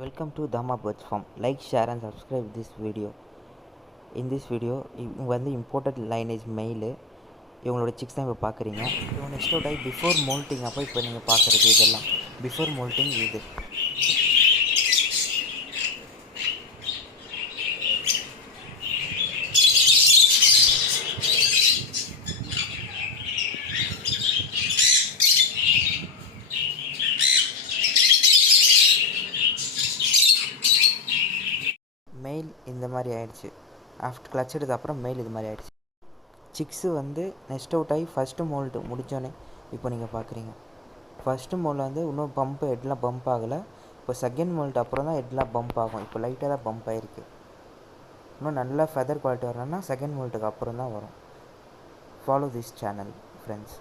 Welcome to DAMA birds farm. Like, share and subscribe this video. In this video இவங்க வந்து imported lineage male இவங்களோட chicks தான் இப்போ பார்க்குறீங்க. இவங்க நெக்ஸ்ட் அவுட் ஆகி பிஃபோர் மோல்ட்டிங் அப்போ இப்போ நீங்கள் பார்க்குறது இதெல்லாம் பிஃபோர் மோல்ட்டிங் இது. மெயில் இந்த மாதிரி ஆயிடுச்சு. ஆஃப்டர் கிளச் எடுத்த அப்புறம் மெயில் இது மாதிரி ஆயிடுச்சு. சிக்ஸு வந்து நெக்ஸ்ட் அவுட் ஆகி ஃபஸ்ட்டு மோல்ட்டு முடித்தோன்னே இப்போ நீங்கள் பார்க்குறீங்க. ஃபஸ்ட்டு மோல்ட் வந்து இன்னும் பம்ப்பு ஹெட்லாம் பம்ப் ஆகலை. இப்போ செகண்ட் மோல்ட் அப்புறம் தான் ஹெட்லாம் பம்ப் ஆகும். இப்போ லைட்டாக தான் பம்ப் ஆகிருக்கு. இன்னும் நல்லா ஃபெதர் குவாலிட்டி வரணும்னா செகண்ட் மோல்ட்டுக்கு அப்புறம் தான் வரும். Follow this channel friends.